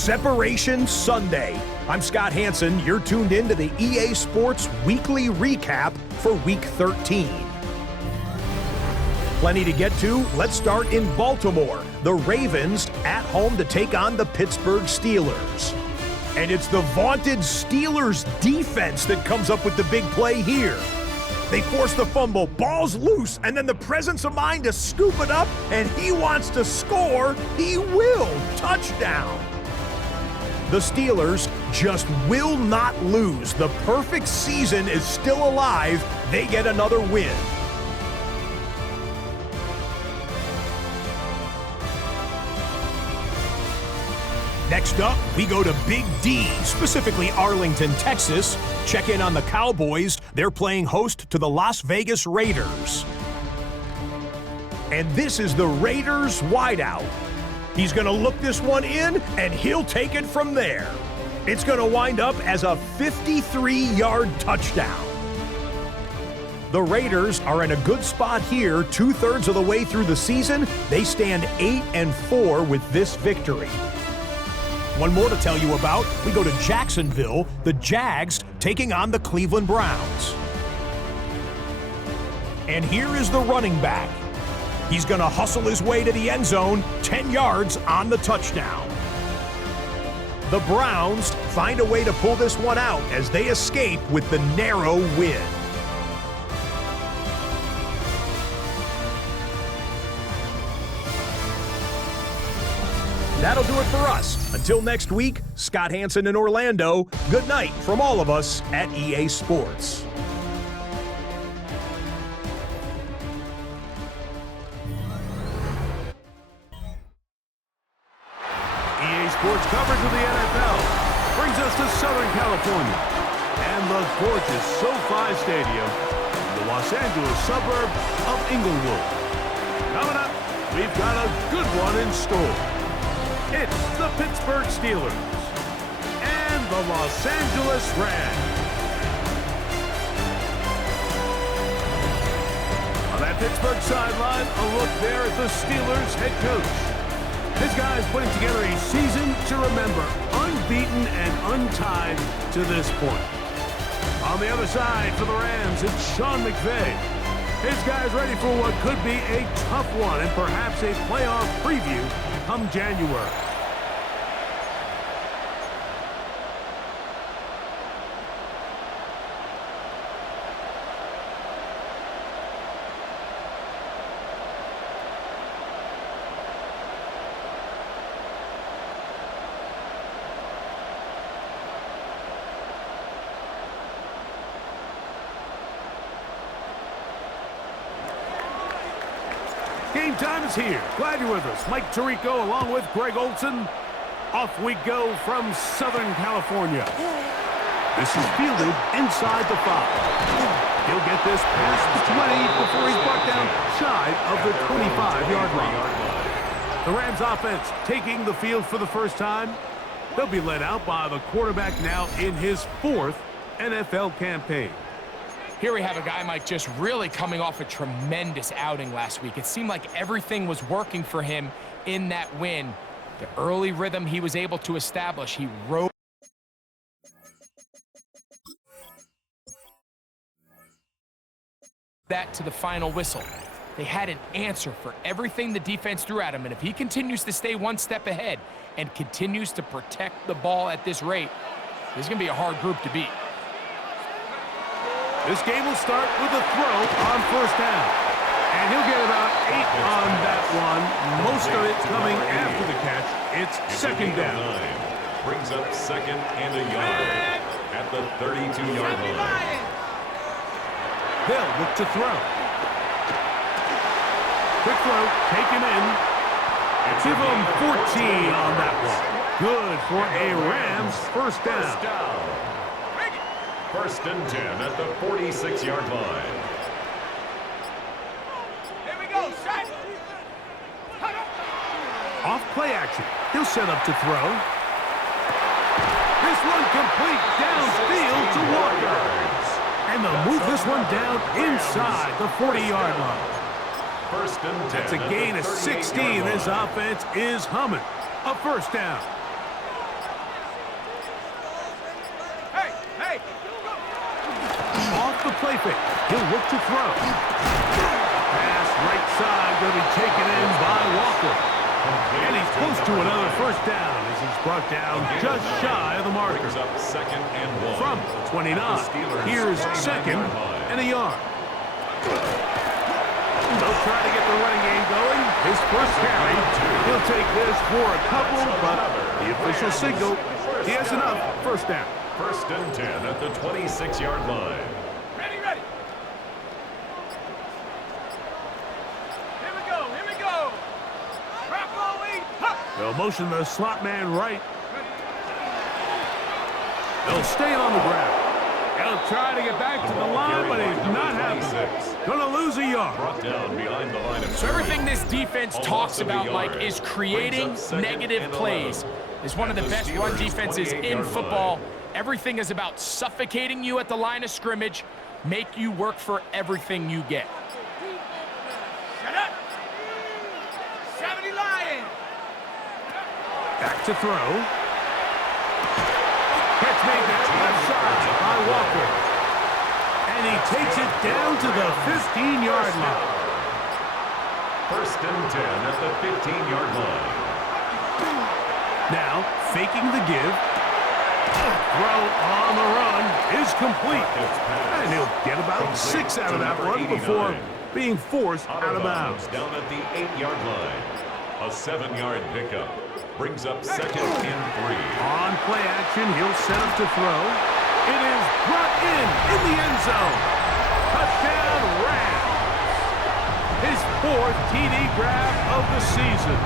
Separation Sunday. I'm Scott Hansen. You're tuned in to the EA Sports Weekly Recap for Week 13. Plenty to get to. Let's start in Baltimore. The Ravens at home to take on the Pittsburgh Steelers. And it's the vaunted Steelers defense that comes up with the big play here. They force the fumble, ball's loose, and then the presence of mind to scoop it up, and he wants to score. He will. Touchdown. The Steelers just will not lose. The perfect season is still alive. They get another win. Next up, we go to Big D, specifically Arlington, Texas. Check in on the Cowboys. They're playing host to the Las Vegas Raiders. And this is the Raiders wideout. He's going to look this one in, and he'll take it from there. It's going to wind up as a 53-yard touchdown. The Raiders are in a good spot here, 2/3 of the way through the season. They stand 8-4 with this victory. One more to tell you about. We go to Jacksonville, the Jags taking on the Cleveland Browns. And here is the running back. He's going to hustle his way to the end zone, 10 yards on the touchdown. The Browns find a way to pull this one out as they escape with the narrow win. That'll do it for us. Until next week, Scott Hansen in Orlando, good night from all of us at EA Sports. EA Sports coverage of the NFL brings us to Southern California and the gorgeous SoFi Stadium in the Los Angeles suburb of Inglewood. Coming up, we've got a good one in store. It's the Pittsburgh Steelers and the Los Angeles Rams. On that Pittsburgh sideline, a look there at the Steelers head coach. His guys putting together a season to remember, unbeaten and untied to this point. On the other side for the Rams, it's Sean McVay. His guys ready for what could be a tough one and perhaps a playoff preview come January. Game time is here. Glad you're with us. Mike Tirico along with Greg Olson. Off we go from Southern California. This is fielded inside the 5. He'll get this past the 20 before he's brought down shy of the 25-yard line. The Rams offense taking the field for the first time. They'll be led out by the quarterback now in his 4th NFL campaign. Here we have a guy, Mike, just really coming off a tremendous outing last week. It seemed like everything was working for him in that win. The early rhythm he was able to establish, he rode that to the final whistle. They had an answer for everything the defense threw at him, and if he continues to stay one step ahead and continues to protect the ball at this rate, this is going to be a hard group to beat. This game will start with a throw on first down. And he'll get about 8 on that one. Most of it coming after the catch. It's second down. Brings up second and a yard at the 32-yard line. They'll look to throw. Quick throw, taken in. Give them 14 on that one. Good for a Rams first down. First and 10 at the 46-yard line. Here we go, shot. Off play action. He'll set up to throw. This one complete downfield to Walker. And they'll move this one down inside the 40-yard line. First and 10. That's a gain of 16. This offense is humming. A first down. Off the play fake. He'll look to throw. Pass right side going to be taken in by Walker. And he's close to another first down as he's brought down just shy of the marker. Brings up 2nd and 1. From 29. Here's 2nd and a yard. They'll try to get the running game going. His first carry. He'll take this for a couple, but the official signal, he has enough. First down. 1st and 10 at the 26-yard line. Ready. Here we go. They'll motion the slot man right. They'll stay on the ground. He'll try to get back to the line, but he's not happening. Gonna lose a yard. Brought down behind the line of So everything this defense talks about, Mike, is creating negative plays. It's one of the best run defenses in football. Everything is about suffocating you at the line of scrimmage, make you work for everything you get. Shut up. 70 Lions. Back to throw. Catch made there, left side by Walker. And he takes it down to the 15-yard line. 1st and 10 at the 15-yard line. Now, faking the give. Throw on the run is complete. And he'll get about 6 out of that run before being forced out of bounds. Down at the 8-yard line. A 7-yard pickup. Brings up 2nd and 3. On play action, he'll set up to throw. It is brought in the end zone. Touchdown Rams. His 4th TD grab of the season.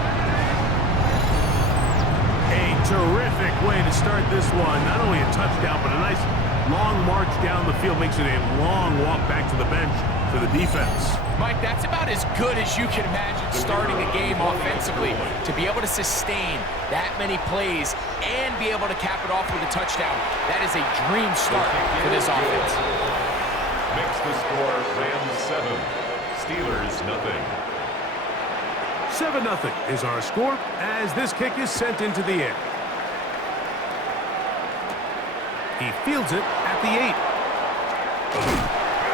A terrific way to start this one. Not only a touchdown, but a nice long march down the field. Makes it a long walk back to the bench for the defense. Mike, that's about as good as you can imagine starting a game offensively. To be able to sustain that many plays and be able to cap it off with a touchdown, that is a dream start for this offense. Makes the score Rams 7, Steelers nothing. 7-0 is our score as this kick is sent into the air. He fields it at the 8.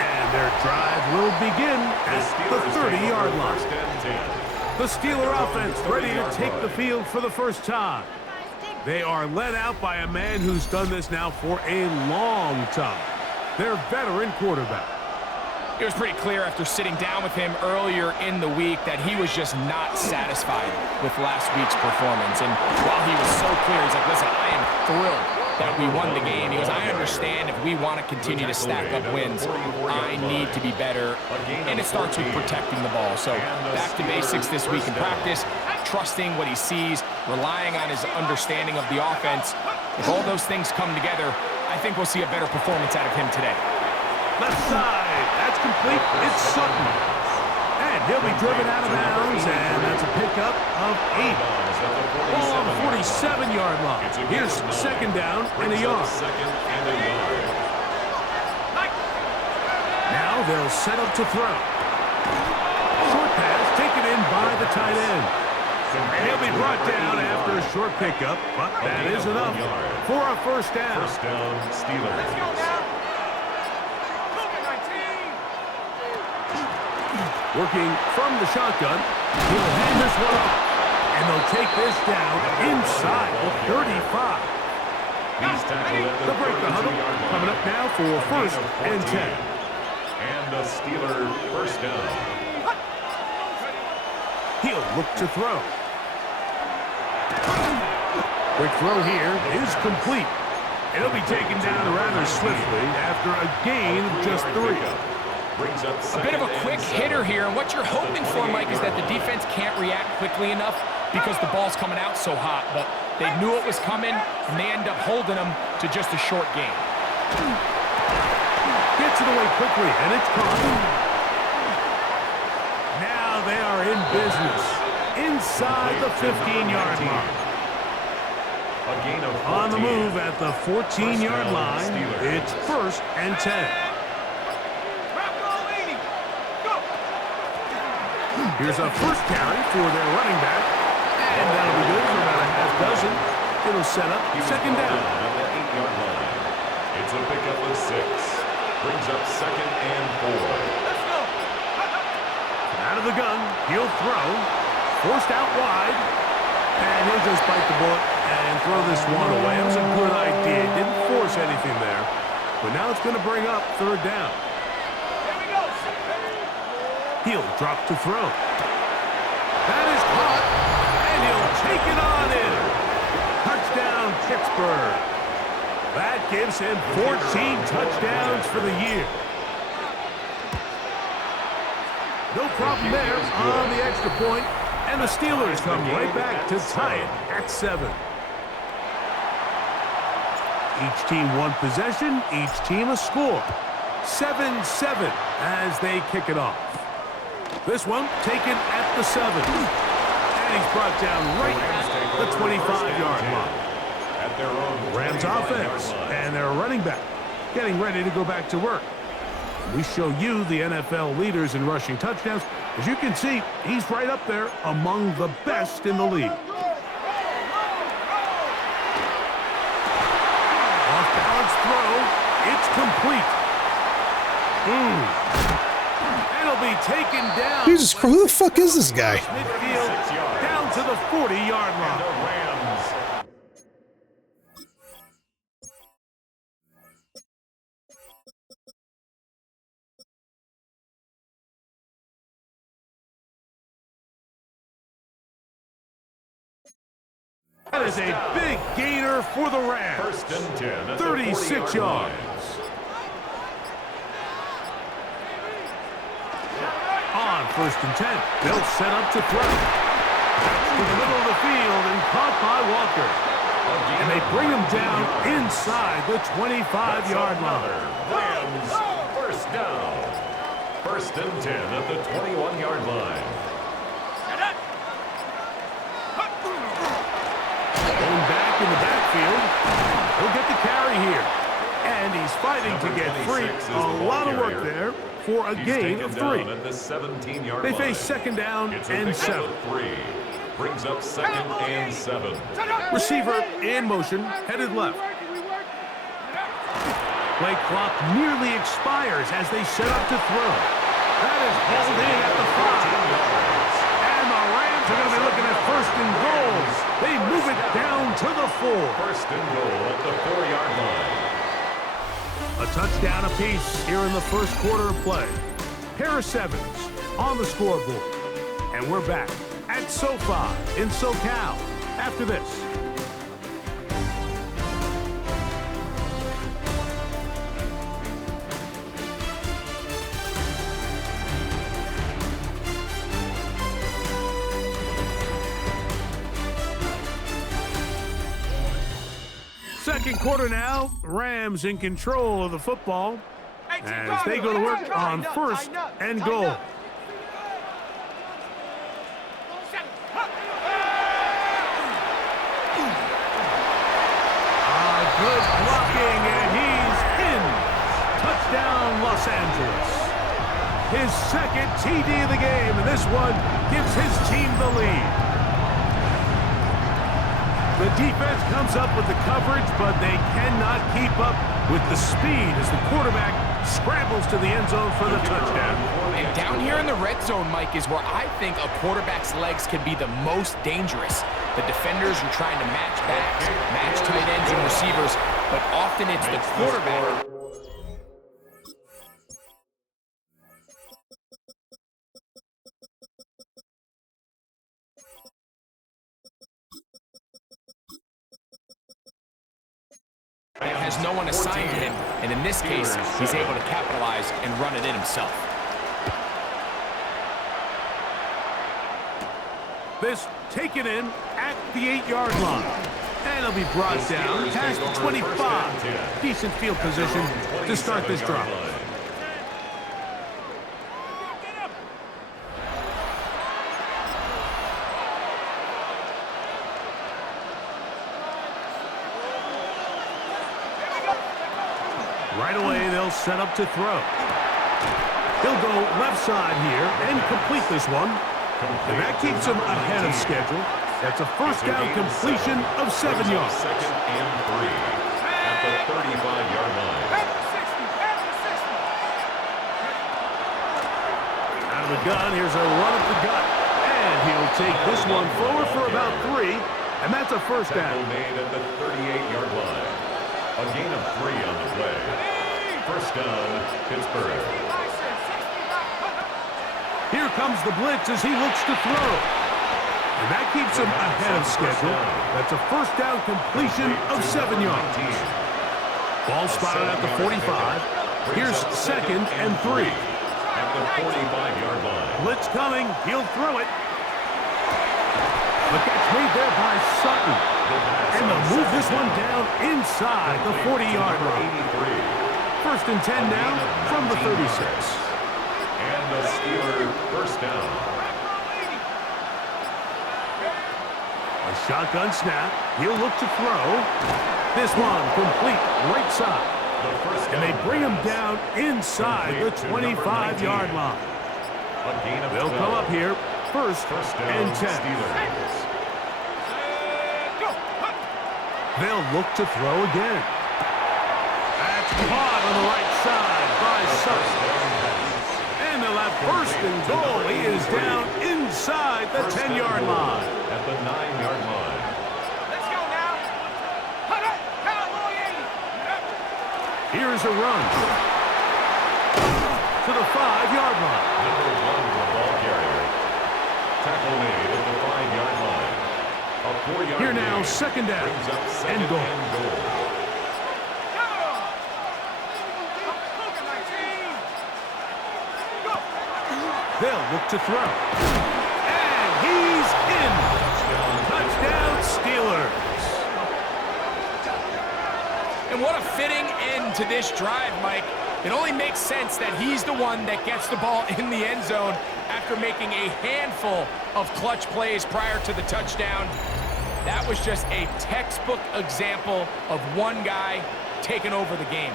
And their drive will begin at the 30-yard line. The Steeler offense ready to take the field for the first time. They are led out by a man who's done this now for a long time. Their veteran quarterback. It was pretty clear after sitting down with him earlier in the week that he was just not satisfied with last week's performance. And while he was so clear, he's like, listen, I am thrilled that we won the game. He goes, I understand if we want to continue to stack up wins, I need to be better. And it starts with protecting the ball. So back to basics this week in practice, trusting what he sees, relying on his understanding of the offense. If all those things come together, I think we'll see a better performance out of him today. Left side, that's complete. It's Sutton. And he'll be driven out of bounds, and that's a pickup of 8. Ball on the 47-yard line. Here's 2nd down and a yard. Now they'll set up to throw. Short pass taken in by the tight end. He'll be brought down after a short pickup, but that is enough for a first down. First down, Steelers. Working from the shotgun, he'll hand this one off, and they'll take this down inside the 35. They'll break the huddle, coming up now for 1st and 10. And a Steeler first down. He'll look to throw. Quick throw here is complete. It'll be taken down rather swiftly after a gain of just 3. A bit of a quick hitter here, and what you're hoping for, Mike, is that the defense can't react quickly enough because the ball's coming out so hot, but they knew it was coming, and they end up holding them to just a short gain. Gets it away quickly, and it's caught. Now they are in business inside the 15-yard mark. A gain of 14. On the move at the 14-yard line, it's 1st and 10. Here's a first carry for their running back, and that'll be good for about a half dozen. It'll set up 2nd down. At the 8-yard line. It's It's a pickup of 6. Brings up 2nd and 4. Let's go. Out of the gun, he'll throw. Forced out wide. And he'll just bite the bullet and throw this one away. It was a good idea. Didn't force anything there. But now it's going to bring up 3rd down. Here we go. He'll drop to throw. That is caught. And he'll take it on in. Touchdown, Pittsburgh. That gives him 14 touchdowns for the year. No problem there on the extra point. And the Steelers come right back to tie it at 7. Each team one possession, each team a score. 7-7 as they kick it off. This one taken at the 7. And he's brought down right at the 25-yard line. At their own Rams offense and their running back getting ready to go back to work. We show you the NFL leaders in rushing touchdowns. As you can see, he's right up there among the best in the league. Off-balance throw. It's complete. And it'll be taken down. Jesus Christ, who the fuck is this guy? Midfield down to the 40-yard line. The Rams. That is a big gainer for the Rams. 1st and 10 at the 36 yards. On 1st and 10, they'll set up to throw. To the middle of the field and caught by Walker. And they bring him down inside the 25-yard line. Rams, 1st down. 1st and 10 at the 21-yard line. Going back in the backfield. He'll get the carry here. And he's fighting to get free. A lot of work there for a gain of 3. At the 17-yard They line. face 2nd down and 7. 3. Brings up 2nd and 7. Receiver in motion, headed left. Play clock nearly expires as they set up to throw. That is hauled in at the 5. And the Rams are going to be looking at 1st and goal. They move it down to the 4. 1st and goal at the 4-yard line. A touchdown apiece here in the first quarter of play. Pair of 7s on the scoreboard. And we're back at SoFi in SoCal after this. Second quarter now, Rams in control of the football as they go to work on 1st and goal. Good blocking, and he's in. Touchdown, Los Angeles. His 2nd TD of the game, and this one gives his team the lead. The defense comes up with the coverage, but they cannot keep up with the speed as the quarterback scrambles to the end zone for the touchdown. And down here in the red zone, Mike, is where I think a quarterback's legs can be the most dangerous. The defenders are trying to match backs, match tight ends and receivers, but often it's the quarterback. Has no one assigned to him, and in this case, he's able to capitalize and run it in himself. This taken in at the 8-yard line. And it'll be brought down past the 25. Decent field position to start this drive. Right away, they'll set up to throw. He'll go left side here and complete this one. And that keeps him ahead of schedule. That's a 1st down completion of 7 yards. 2nd and 3. at the 35-yard line. At the 60. At the 60. Out of the gun, here's a run up the gut. And he'll take this one forward for about 3, and that's a first down. Tackle made at the 38-yard line. A gain of 3 on the play. First down, Pittsburgh. Here comes the blitz as he looks to throw. And that keeps him ahead of schedule. That's a first down completion of 7 yards. Ball spotted at the 45. Here's second and 3. At the 45-yard line. Blitz coming. He'll throw it. The catch made there by Sutton. And they'll move this one down inside the 40-yard line. First and 10 now from the 36. And the Steelers first down. A shotgun snap. He'll look to throw. This one complete right side. And they bring him down inside the 25-yard line. They'll come up here first and 10. Steelers. They'll look to throw again. That's caught on the right side by Sutton. And they'll have first and goal. He is down inside the 10-yard line. At the 9-yard line. Let's go now. Hut up. Cowboy 80. Here's a run to the 5-yard line. Number 1, the ball carrier. Tackle made at the 5-yard line. A 4-yard Here now, gain second down brings up second and goal. and goal. They'll look to throw. And he's in. Touchdown, Steelers. And what a fitting end to this drive, Mike. It only makes sense that he's the one that gets the ball in the end zone after making a handful of clutch plays prior to the touchdown. That was just a textbook example of one guy taking over the game.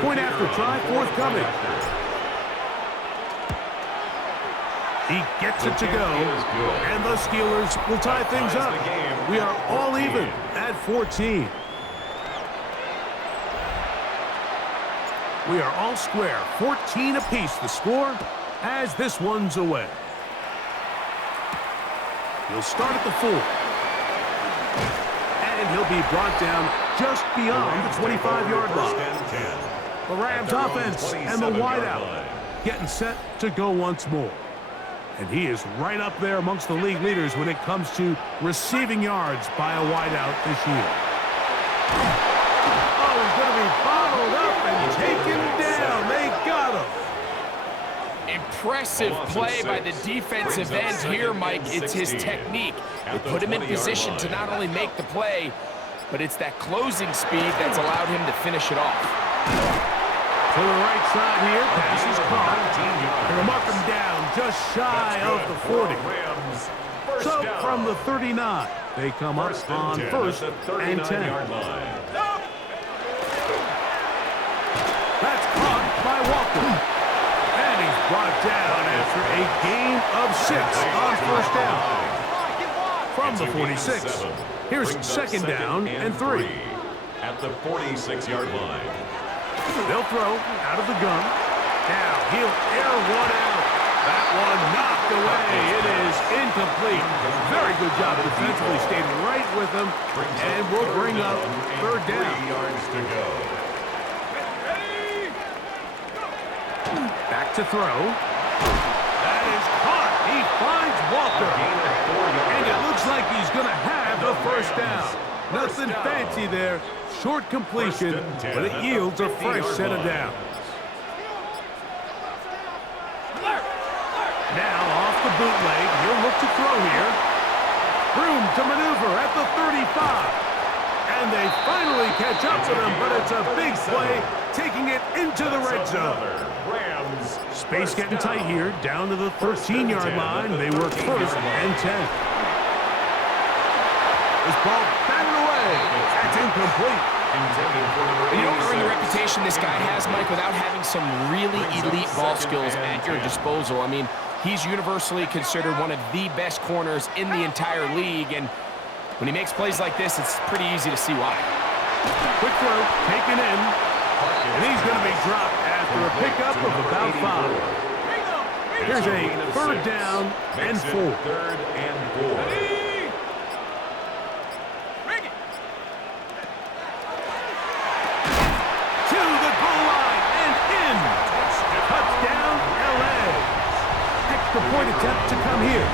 Point after try, forthcoming. He gets it to go, and the Steelers will tie things up. We are all even at 14. We are all square, 14 apiece the score as this one's away. He'll start at the 4. And he'll be brought down just beyond the 25-yard line. The Rams offense and the wideout getting set to go once more. And he is right up there amongst the league leaders when it comes to receiving yards by a wideout this year. Oh, he's going to be bottled up and taken down. They got him. Impressive play by the defensive end here, Mike. It's his technique. They put him in position to not only make the play, but it's that closing speed that's allowed him to finish it off. To the right side here, pass is caught. And they'll mark him down just shy of the 40. So from the 39, they come up on first and 10. That's caught by Walker. And he's brought down after a gain of 6 on first down. From the 46, here's second down and 3. At the 46-yard line. They'll throw out of the gun. Now he'll air one out. That one knocked away. It is incomplete. Very good job defensively, stayed right with him, and will bring up third down. 3 yards to go. Back to throw. That is caught. He finds Walker. And it looks like he's going to have the first down. Nothing fancy there. Short completion, but it yields a fresh set of downs. Now off the bootleg, he'll look to throw here. Room to maneuver at the 35. And they finally catch up to them, but it's a big play, taking it into the red zone. Space getting tight here, down to the 13-yard line. They work first and 10. This ball batted away. That's incomplete. Intended for number You don't earn the 86. reputation this guy has, Mike, without having some really elite ball skills at your disposal. I mean, he's universally considered one of the best corners in the entire league, and when he makes plays like this, it's pretty easy to see why. Quick throw, taken in, and he's going to be dropped after a pickup of about 5. Here's a third down and 4. Third and 4. The point attempt to come here.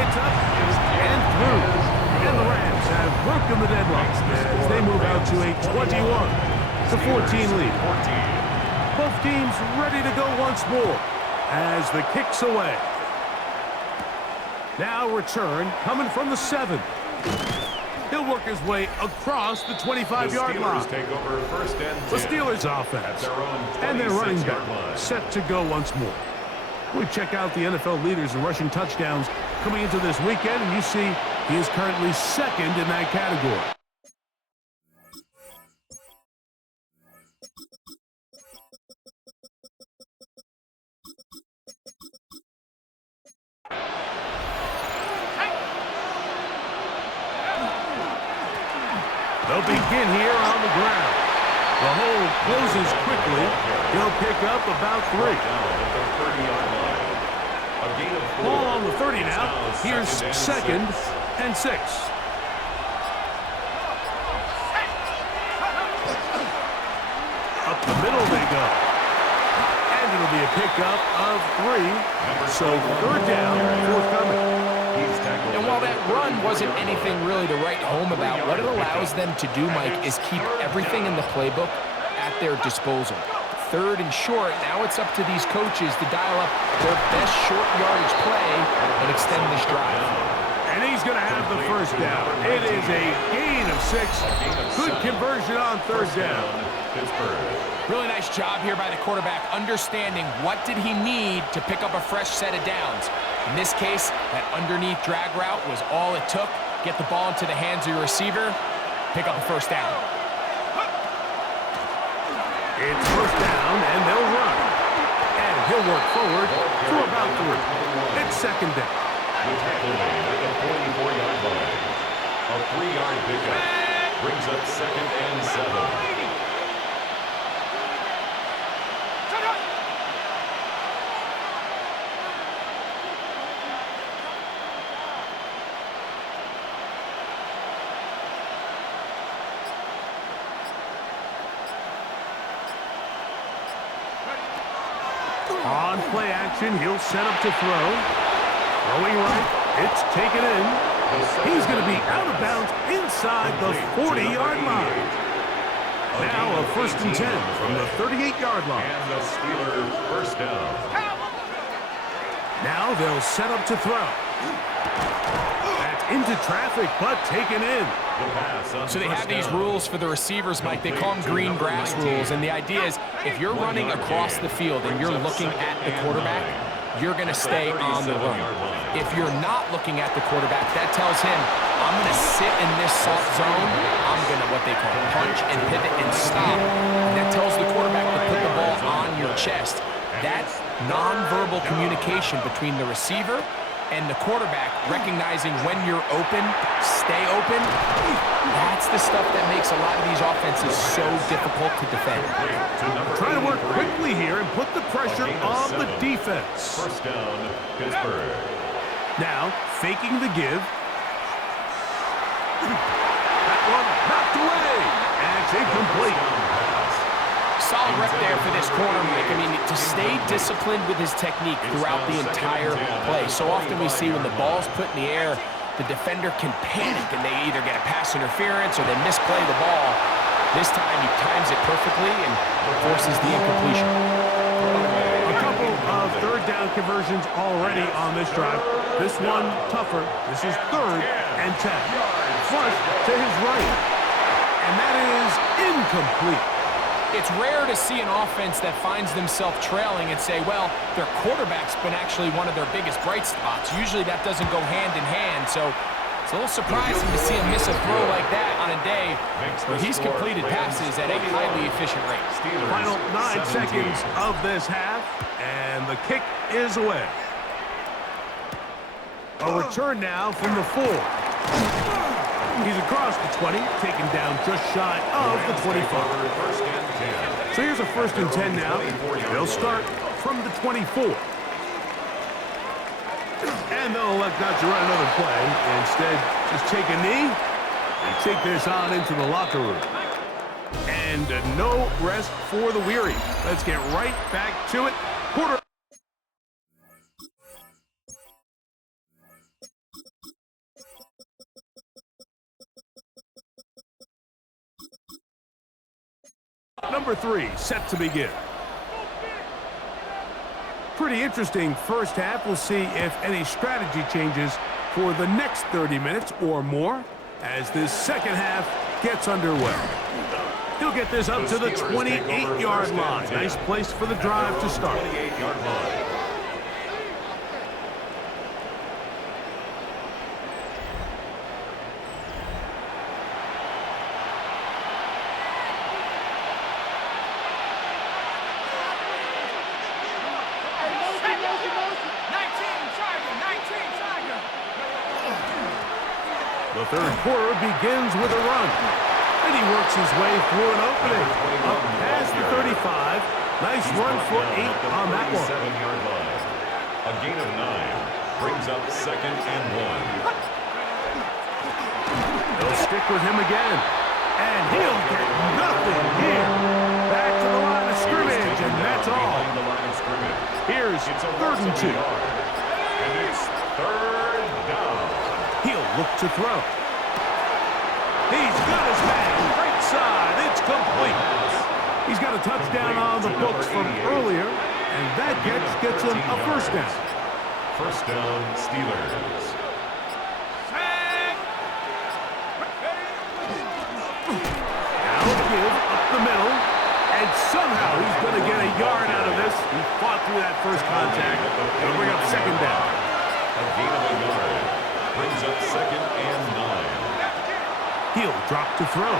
It's up and through. And the Rams have broken the deadlock as they move out to a 21-14 lead. Both teams ready to go once more as the kick's away. Now return coming from the 7. He'll work his way across the 25-yard line. Take over first and 10. The Steelers offense and their running back set to go once more. We check out the NFL leaders in rushing touchdowns coming into this weekend, and you see he is currently second in that category. They'll begin here on the ground. The hole closes quickly. He'll pick up about 3. Ball on the 30 now. Here's second and 6. Up the middle they go. And it'll be a pickup of 3. So third down, forthcoming. And while that run wasn't anything really to write home about, what it allows them to do, Mike, is keep everything in the playbook at their disposal. Third and short, now it's up to these coaches to dial up their best short yardage play and extend this drive. And he's going to have the first down. It is a gain of 6. Good conversion on third down. Pittsburgh. Really nice job here by the quarterback, understanding what did he need to pick up a fresh set of downs. In this case, that underneath drag route was all it took. Get the ball into the hands of your receiver, pick up a first down. It's first down, and they'll run. And he'll work forward for about 3. It's second down. The tackle made at the 44-yard line. A 3-yard pickup brings up second and 7. On play action, he'll set up to throw. Throwing right, it's taken in. He's going to be out of bounds inside the 40-yard line. Now a first and 10 from the 38-yard line. And the Steelers first down. Now they'll set up to throw. That's into traffic, but taken in. So they have these rules for the receivers, Mike. They call them green grass rules. And the idea is if you're running across the field and you're looking at the quarterback, you're going to stay on the run. If you're not looking at the quarterback, that tells him, I'm going to sit in this soft zone. I'm going to what they call punch and pivot and stop. And that tells the quarterback to put the ball on your chest. That's nonverbal communication between the receiver and the quarterback, recognizing when you're open, stay open. That's the stuff that makes a lot of these offenses so difficult to defend. Trying to work quickly here and put the pressure on the defense. First down, Pittsburgh. Now, faking the give. That one knocked away. And it's incomplete. Solid rep there for this corner, Mike. I mean, to stay disciplined with his technique throughout the entire play. So often we see when the ball's put in the air, the defender can panic and they either get a pass interference or they misplay the ball. This time he times it perfectly and forces the incompletion. A couple of third down conversions already on this drive. This one tougher. This is third and 10. Flush to his right. And that is incomplete. It's rare to see an offense that finds themselves trailing and say, well, their quarterback's been actually one of their biggest bright spots. Usually that doesn't go hand in hand, so It's a little surprising to see him miss a throw like that on a day where he's completed passes at a highly efficient rate. Final 9 seconds of this half, and the kick is away. A return now from the 4. He's across the 20, taken down just shy of the 25. So here's a 1st and 10 now. They'll start from the 24. And they'll elect not to run another play. Instead, just take a knee and take this on into the locker room. And no rest for the weary. Let's get right back to it. Quarter. Number 3, set to begin. Pretty interesting first half. We'll see if any strategy changes for the next 30 minutes or more as this second half gets underway. He'll get this up to the 28-yard line. Nice place for the drive to start. 28-yard line. The third quarter begins with a run. And he works his way through an opening. Up past the 35. Nice run for 8 on that one. 7-yard line. A gain of 9 brings up 2nd and 1. They'll stick with him again. And he'll get nothing here. Back to the line of scrimmage, and that's all. Here's 3rd and 2. And it's 3rd down. He'll look to throw. He's got his man. Right side. It's complete. He's got a touchdown on the books from earlier, and that catch gets him a 1st down. 1st down, Steelers. Now give up the middle, and somehow he's going to get a yard out of this. He fought through that first contact. He'll bring up 2nd down. A gain of a yard brings up 2nd and 9. He'll drop to throw.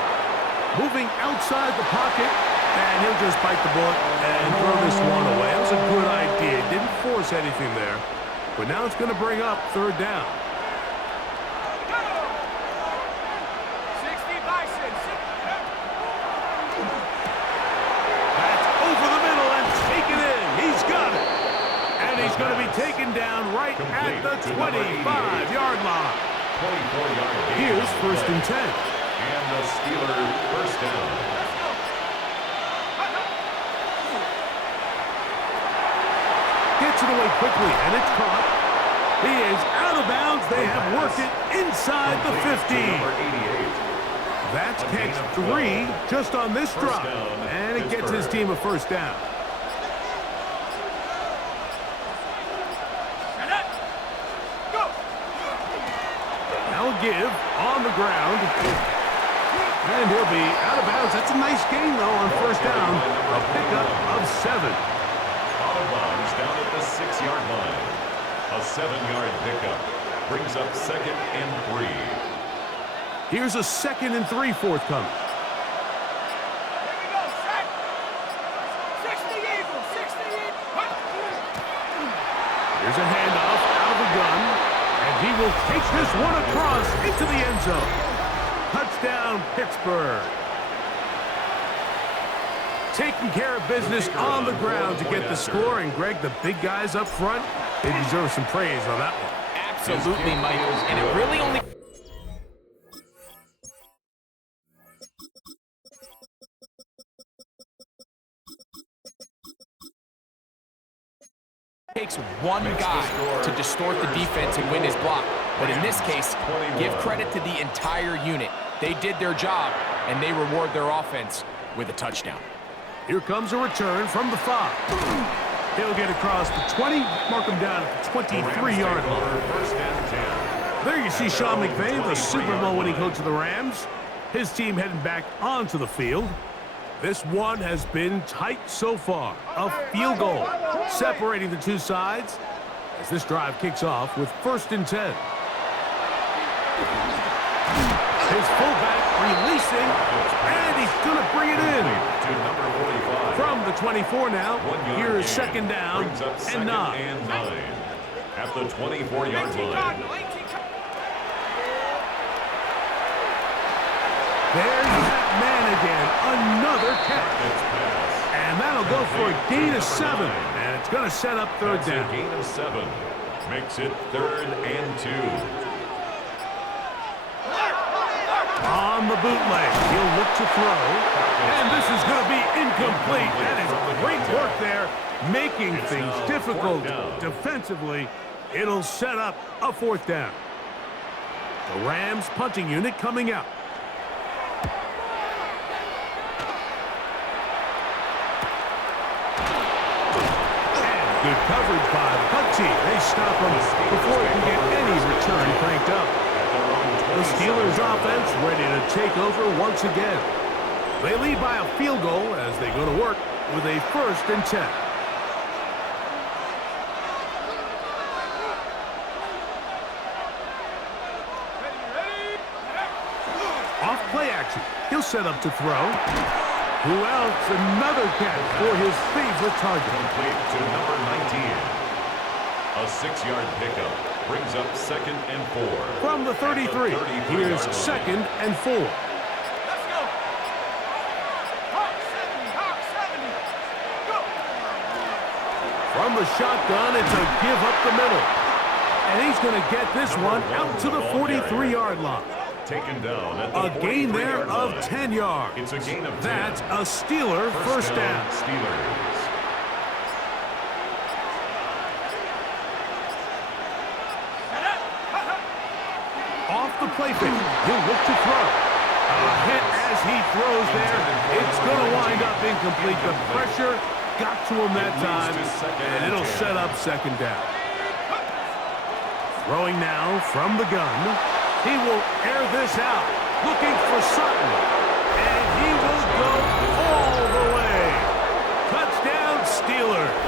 Moving outside the pocket, and he'll just bite the bullet and throw this one away. That was a good idea. Didn't force anything there. But now it's going to bring up 3rd down. 60 Bison. That's over the middle and taken in. He's got it. And he's going to be taken down right at the 25-yard line. 24-yard gain. Here's 1st and 10. And the Steelers 1st down. Gets it away quickly, and it's caught. He is out of bounds. They have worked it inside the 15. Number 88. That's catch 3 just on this drive. And it gets his team a 1st down. Now a give on the ground. And he'll be out of bounds. That's a nice gain, though, on 1st down. A pickup of 7. Out of bounds down at the 6-yard line. A 7-yard pickup brings up 2nd and 3. Here's a 2nd and 3 forthcoming. Here we go, set. 60 Eagles, 60 Eagles. Here's a handoff out of the gun. And he will take this one across into the end zone. Touchdown, Pittsburgh. Taking care of business on the ground to get the score. And, Greg, the big guys up front, they deserve some praise on that one. Absolutely, Michael. And it really only takes one guy to distort the defense and win his block. But in this case, give credit to the entire unit. They did their job, and they reward their offense with a touchdown. Here comes a return from the 5. He'll get across the 20, mark him down at the 23-yard line. 1st and 10. There you see Sean McVay, the Super Bowl winning coach of the Rams. His team heading back onto the field. This one has been tight so far. A field goal separating the two sides as this drive kicks off with 1st and 10. fullback releasing, and he's going to bring it in. To number 45. From the 24 now, 1 yard here is gain. second down Brings up second and 9. and 9. At the 24-yard line. There's that man again, another catch. It's pass. And that'll go for a gain of 7, and it's going to set up third That's down. a gain of 7. Makes it 3rd and 2. On the bootleg, he'll look to throw, and this is going to be incomplete. That is great work there, making things difficult defensively. It'll set up a 4th down. The Rams punting unit coming out. Good coverage by the punt team. They stop him before he can get any return cranked up. The Steelers offense ready to take over once again. They lead by a field goal as they go to work with a 1st and 10. Off play action. He'll set up to throw. Who else? Another catch for his favorite target. Complete to number 19. A 6-yard pickup brings up 2nd and 4. From the 33, here's 2nd and 4. Let's go. Hawk 70, Hawk 70. Go. From the shotgun, it's a give up the middle. And he's going to get this one out to the 43-yard line. Taken down at the A gain there 43-yard of line. 10 yards. It's a gain of 10. That's a Steeler first down. Steelers. Off the play fake, he'll look to throw. A hit as he throws there. It's going to wind up incomplete. The pressure got to him that time, and it'll set up 2nd down. Throwing now from the gun. He will air this out, looking for Sutton. And he will go all the way. Touchdown, Steelers.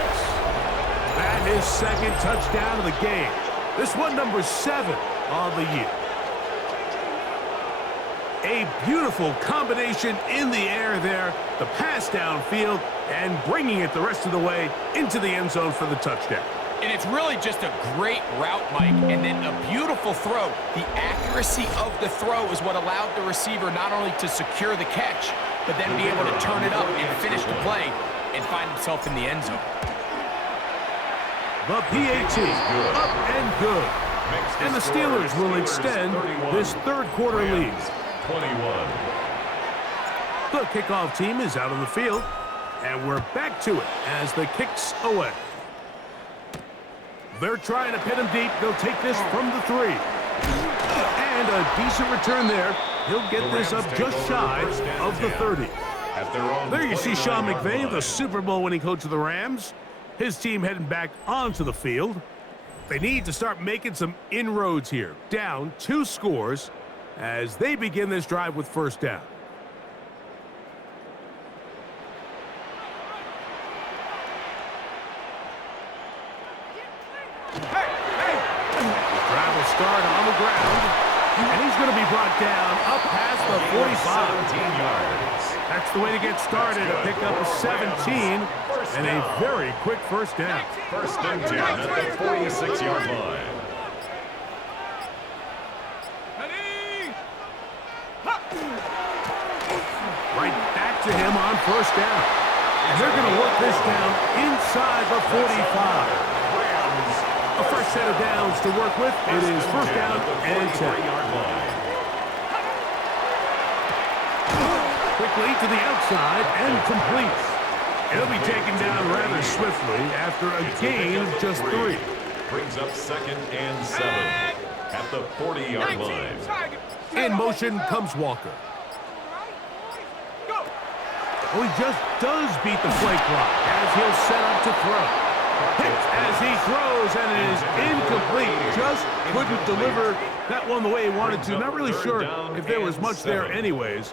That is 2nd touchdown of the game. This one number 7 on the year. A beautiful combination in the air there. The pass downfield and bringing it the rest of the way into the end zone for the touchdown. And it's really just a great route, Mike, and then a beautiful throw. The accuracy of the throw is what allowed the receiver not only to secure the catch, but then be able to turn it up and finish the play and find himself in the end zone. The PAT, up and good. And the Steelers will extend this 3rd quarter lead. 21. The kickoff team is out on the field, and we're back to it as the kick's away. They're trying to pin him deep. They'll take this from the 3. And a decent return there. He'll get this up just shy of the 30. There you see Sean McVay, the Super Bowl winning coach of the Rams. His team heading back onto the field. They need to start making some inroads here. Down 2 scores as they begin this drive with 1st down. Drive will start on the ground, and he's going to be brought down up past the 45. 17 yards. That's the way to get started, a pickup of 17, and a very quick 1st down. 1st and 10 at the 46-yard line. Right back to him on 1st down. And they're going to work this down inside the 45. A fresh set of downs to work with. It is 1st down and 10. Quickly to the outside and complete. He'll be taken down rather swiftly after a gain of just 3. Brings up 2nd and 7 at the 40-yard line. In motion comes Walker. Oh, he just does beat the play clock as he'll set up to throw. Hit as he throws, and it is incomplete. Just couldn't deliver that one the way he wanted to. Not really sure if there was much there anyways.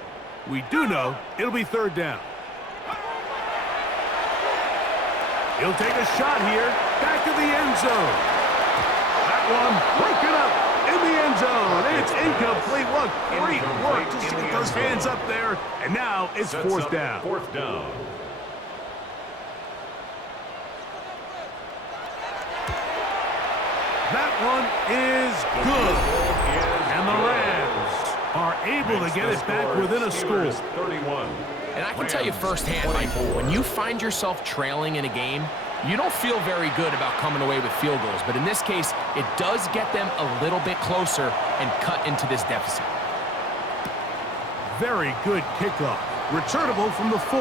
We do know it'll be 3rd down. He'll take a shot here. Back to the end zone. That one broken up in the end zone. It's incomplete. look, great work just to get those hands up there. And now it's fourth down. Fourth down. That one is good. And the Rams are able to get it back within a score. 31. And I can tell you firsthand, Mike, when you find yourself trailing in a game, you don't feel very good about coming away with field goals. But in this case, it does get them a little bit closer and cut into this deficit. Very good kickoff. Returnable from the 4.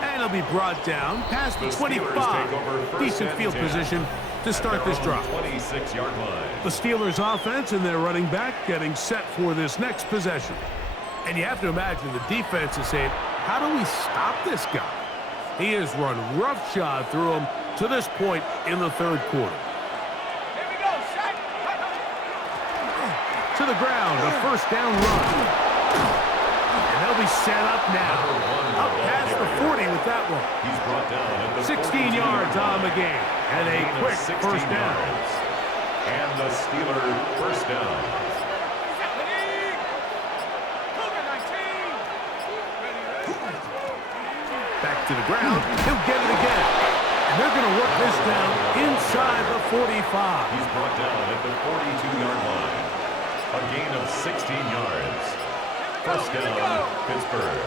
And it'll be brought down past the 25. Decent field position to start this drive. 26-yard line. The Steelers offense and their running back getting set for this next possession. And you have to imagine the defense is saying, how do we stop this guy? He has run roughshod through him to this point in the third quarter. Here we go, shot. To the ground, a first down run. And they'll be set up now. Up past the 40 with that one. He's brought down at the 16 yards on the game. And a quick first down. And the Steelers first down. Back to the ground. He'll get it again. And they're going to work this down inside the 45. He's brought down at the 42-yard line. A gain of 16 yards. First down, Pittsburgh.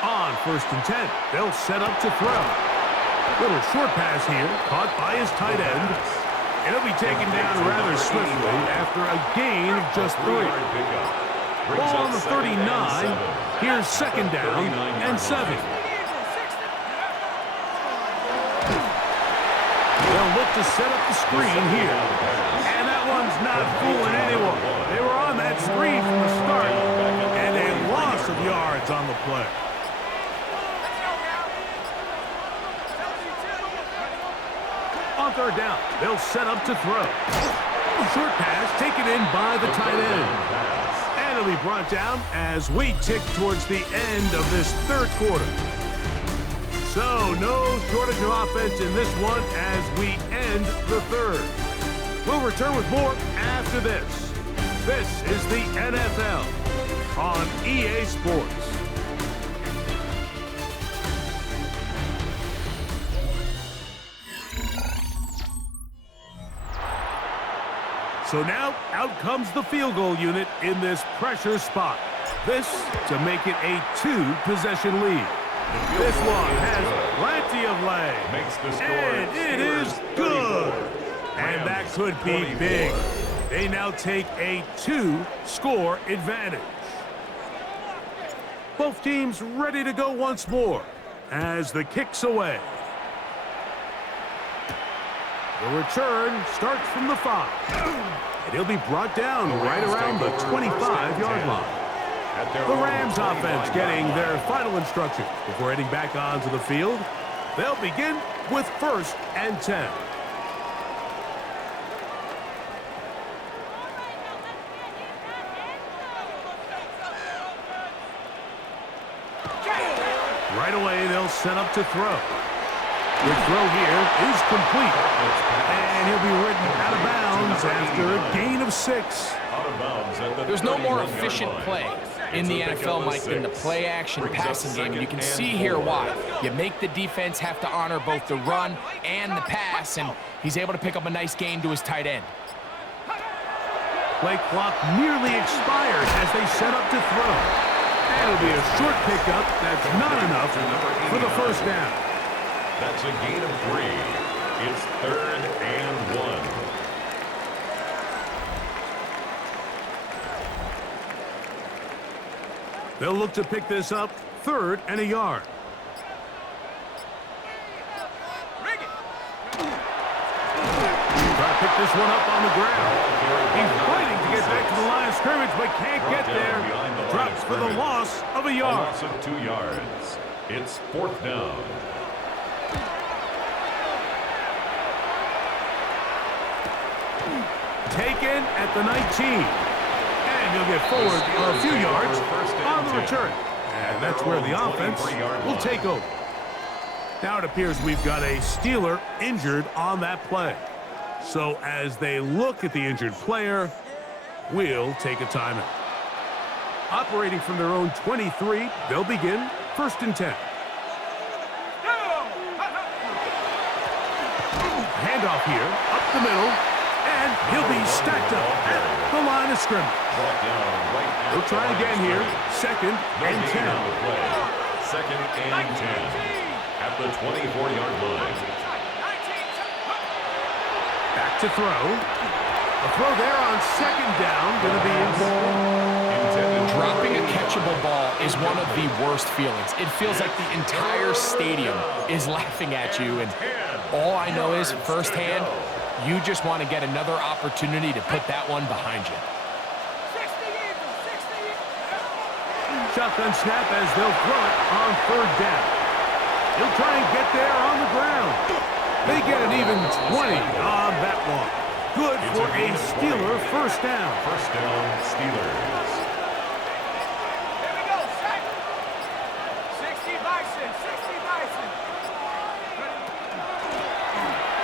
On first and 10, they'll set up to throw. Little short pass here, caught by his tight end. And he'll be taken down rather swiftly after a gain of just 3. Ball on the 39. Here's second down and 7. They'll look to set up the screen here. And that one's not fooling anyone. They were on that screen from the start. And a loss of yards on the play. On third down, they'll set up to throw. Short pass taken in by the tight end. And it'll be brought down as we tick towards the end of this third quarter. So no shortage of offense in this one as we end the third. We'll return with more after this. This is the NFL on EA Sports. So now, out comes the field goal unit in this pressure spot. This to make it a 2-possession lead. This one has plenty of leg. Makes the score. And it is good. And that could be big. They now take a 2-score advantage. Both teams ready to go once more as the kick's away. The return starts from the 5. And he'll be brought down right around the 25-yard line. The Rams offense getting their final instructions before heading back onto the field. They'll begin with first and 10. Right away, they'll set up to throw. The throw here is complete. And he'll be ridden out of bounds after a gain of 6. There's no more efficient play in the NFL, Mike, than the play-action passing game. And you can see here why. You make the defense have to honor both the run and the pass, and he's able to pick up a nice gain to his tight end. Play clock nearly expired as they set up to throw. And it'll be a short pickup that's not enough for the first down. That's a gain of 3. It's 3rd and 1. They'll look to pick this up 3rd and a yard. Try to pick this one up on the ground. He's fighting to get back to the line of scrimmage, but can't get there. Drops for the loss of a yard. A loss of 2 yards. It's 4th down. Taken at the 19. And he'll get forward a few yards on the return. And that's where the offense will take over. Now it appears we've got a Steeler injured on that play. So as they look at the injured player, we'll take a timeout. Operating from their own 23, they'll begin 1st and 10. Handoff here, up the middle, and he'll be stacked up at the line of scrimmage. They'll try again here, 2nd and 10. 2nd and 10 at the 24-yard line. Back to throw. A throw there on 2nd down, going to be Intended. Dropping a catchable ball is one of the worst feelings. It feels like the entire stadium is laughing at you, and all I know is firsthand, you just want to get another opportunity to put that one behind you. Shotgun snap as they'll throw it on 3rd down. He'll try and get there on the ground. They get an even 20 on that one. Good for a Steeler 1st down. 1st down, Steelers. Here we go, set. 60 Bison, 60 Bison.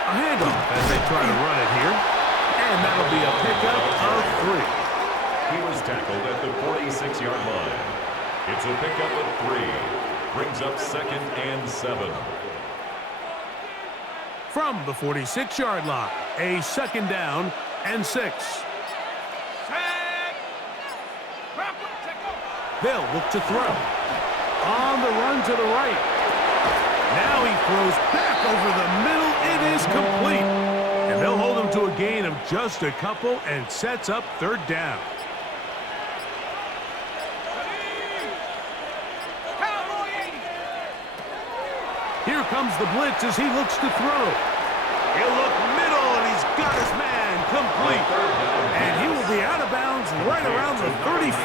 A handoff as they try to run it here. And that'll be a pickup of 3. He was tackled at the 46-yard line. It's a pickup of 3. Brings up 2nd and 7. From the 46-yard line, a 2nd down and 6. They'll look to throw. On the run to the right. Now he throws back over the middle. It is complete. And they'll hold him to a gain of just a couple and sets up 3rd down. Here comes the blitz as he looks to throw. He'll look middle, and he's got his man complete. And he will be out of bounds right around the 35.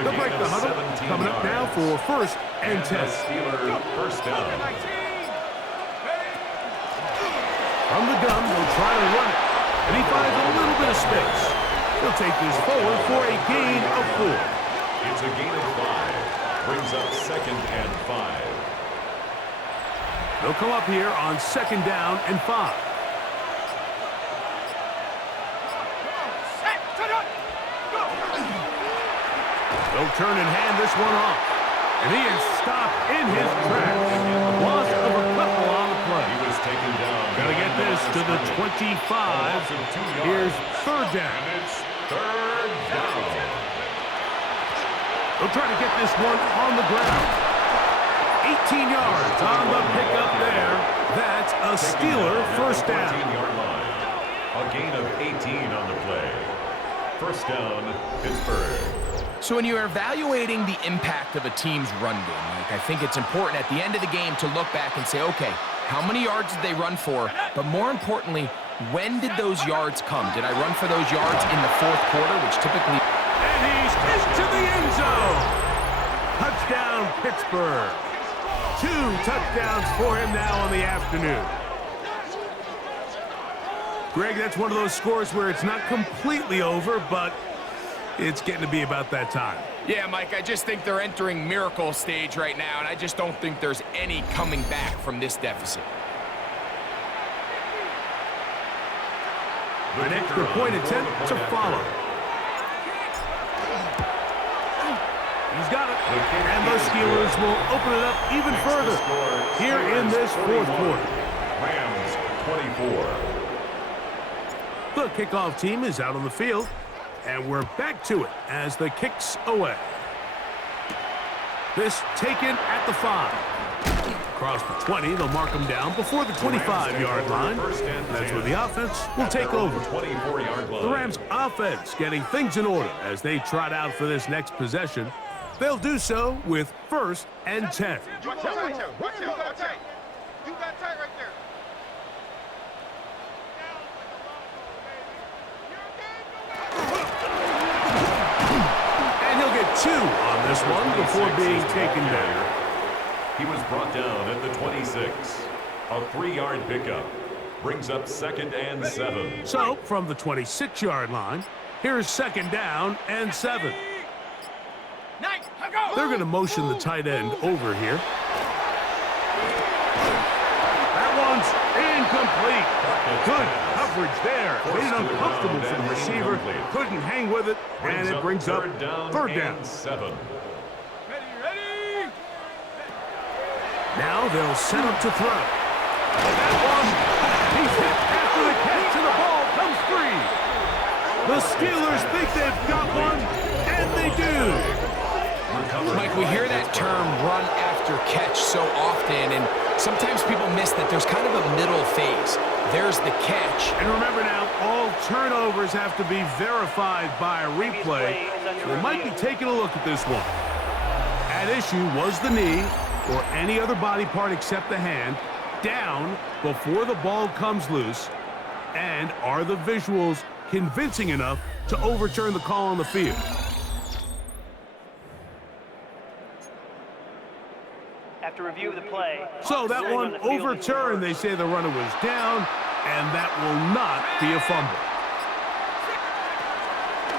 They'll break the huddle. Coming up now for 1st and 10. Steeler 1st down. From the gun, they'll try to run it. And he finds a little bit of space. He'll take this forward for a gain of 4. It's a gain of 5. Brings up 2nd and 5. They'll come up here on 2nd down and 5. They'll turn and hand this one off. And he is stopped in his tracks. Loss of a couple on the play. He was taken down. Got to get this to the 25. Here's 3rd down. And it's 3rd down. They'll try to get this one on the ground. 18 yards on the pickup there. That's a Steeler 1st down. 14-yard line. A gain of 18 on the play. 1st down, Pittsburgh. So when you're evaluating the impact of a team's run game, Mike, I think it's important at the end of the game to look back and say, okay, how many yards did they run for? But more importantly, when did those yards come? Did I run for those yards in the 4th quarter, which typically... And he's into the end zone. Touchdown, Pittsburgh. 2 touchdowns for him now on the afternoon. Greg, that's one of those scores where it's not completely over, but it's getting to be about that time. Yeah, Mike, I just think they're entering miracle stage right now, and I just don't think there's any coming back from this deficit. An extra point attempt to follow. He's got it. And the Steelers will open it up even further here in this 4th quarter. Rams 24. The kickoff team is out on the field, and we're back to it as the kick's away. This taken at the 5. Across the 20, they'll mark them down before the 25-yard line. That's where the offense will take over. 24-yard line. The Rams offense getting things in order as they trot out for this next possession. They'll do so with 1st and 10. Watch out, watch out, watch out, watch out. You got tight right there. And he'll get 2 on this one before being taken down. He was brought down at the 26. A 3-yard pickup. Brings up 2nd and 7. So, from the 26-yard line, here's 2nd down and 7. Nice, go. They're going to motion the tight end over here. incomplete. Good coverage there. Made it uncomfortable for the receiver. Couldn't hang with it, and it brings up third down. 7. Now they'll set up to throw. That one, he's hit after the catch, and the ball comes free. The Steelers think they've got one, and they do. Mike, we hear that term run after catch so often, and sometimes people miss that there's kind of a middle phase. There's the catch. And remember now, all turnovers have to be verified by a replay. So we might be taking a look at this one. At issue was the knee, or any other body part except the hand, down before the ball comes loose. And are the visuals convincing enough to overturn the call on the field? After review of the play. So that one overturned. They say the runner was down, and that will not be a fumble.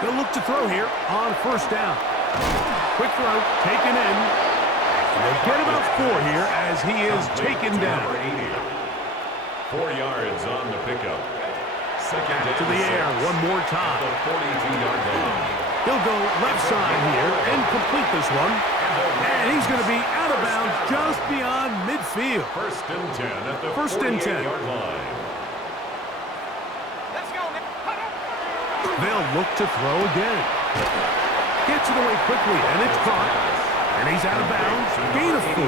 They'll look to throw here on first down. Quick throw, taken in. And they'll get about 4 here as he is taken down. 4 yards on the pickup. Second down To the air one more time. The 42-yard line. He'll go left side here and complete this one. And he's going to be out of bounds just beyond midfield. First and 10 at the First and 10. 48-yard line. Let's go, man. They'll look to throw again. Gets it away quickly, and it's caught. And he's out of bounds. Gain of 4.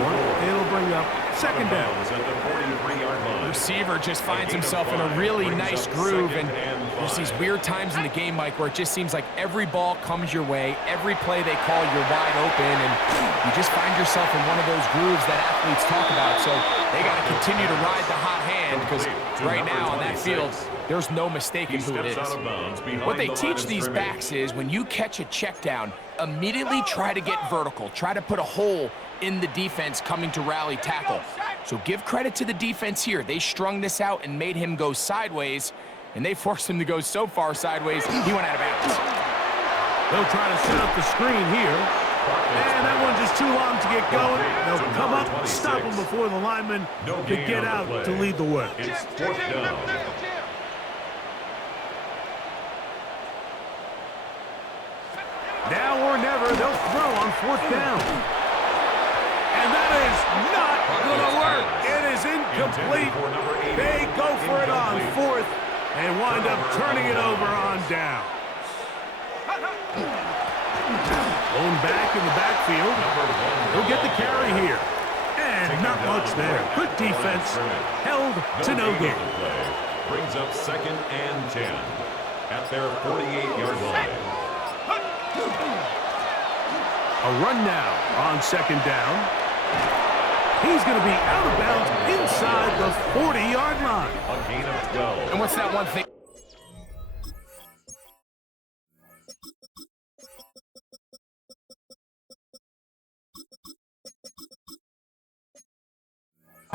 It'll bring up second down. At the 43-yard line. The receiver just finds himself in a really nice groove, and there's these weird times in the game, Mike, where it just seems like every ball comes your way, every play they call, you're wide open, and you just find yourself in one of those grooves that athletes talk about. So they got to continue to ride the hot hand, because right now on that field, there's no mistaking who it is. What they teach these backs is when you catch a check down, immediately try to get vertical. Try to put a hole in the defense coming to rally tackle. So give credit to the defense here. They strung this out and made him go sideways, and they forced him to go so far sideways, he went out of bounds. They'll try to set up the screen here. And that one's just too long to get going. They'll come up, stop him before the lineman could get out to lead the way. It's fourth down. Now or never, they'll throw on fourth down. And that is not going to work. It is incomplete. They go for it on fourth and wind up turning it over on down. Going back in the backfield. He'll get the carry here. And not much there. Good defense. Held to no gain. Brings up second and 10 at their 48-yard line. A run now on second down. He's going to be out of bounds inside the 40-yard line. A gain of 12. And what's that one thing?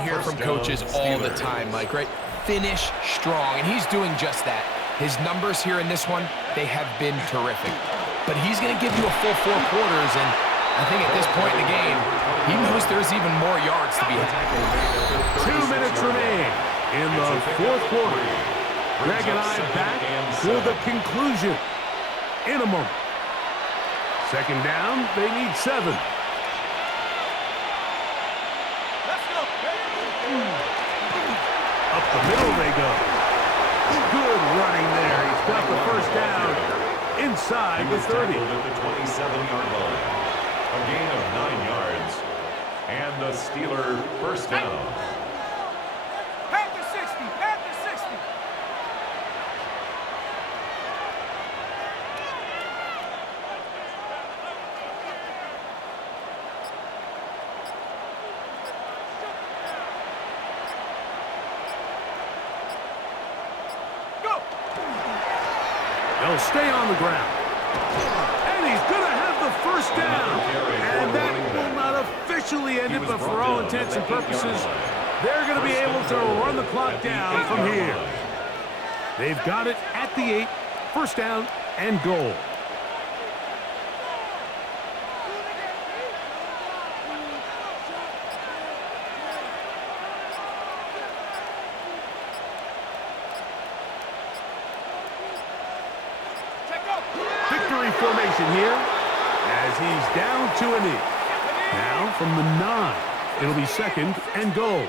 Hear from coaches all the time, Mike, right? Finish strong, and he's doing just that. His numbers here in this one, they have been terrific. But he's going to give you a full 4 quarters, and I think at this point in the game, he knows there's even more yards to be had. 2 minutes remain in the fourth quarter. Greg and I back for the conclusion in a moment. Second down, they need 7. Up the middle they go. Good running there. He's got the first down inside the 30. At the 27-yard line. A gain of 9 yards. And the Steeler first down. Back to 60. Back to 60. They'll stay on the ground. And he's going to have the first down. And that will not officially end it, but for all intents and purposes, they're going to be able to run the clock down from here. They've got it at the 8, first down and goal. formation here as he's down to a knee. Now from the 9, it'll be 2nd and goal.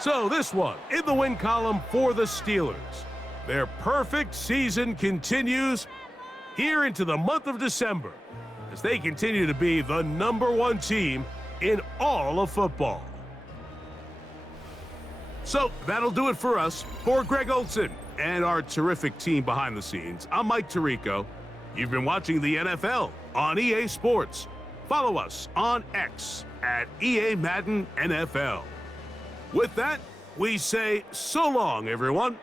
So this one in the win column for the Steelers. Their perfect season continues here into the month of December as they continue to be the #1 team in all of football. So that'll do it for us. For Greg Olson and our terrific team behind the scenes, I'm Mike Tirico. You've been watching the NFL on EA Sports. Follow us on X at EA Madden NFL. With that, we say so long, everyone.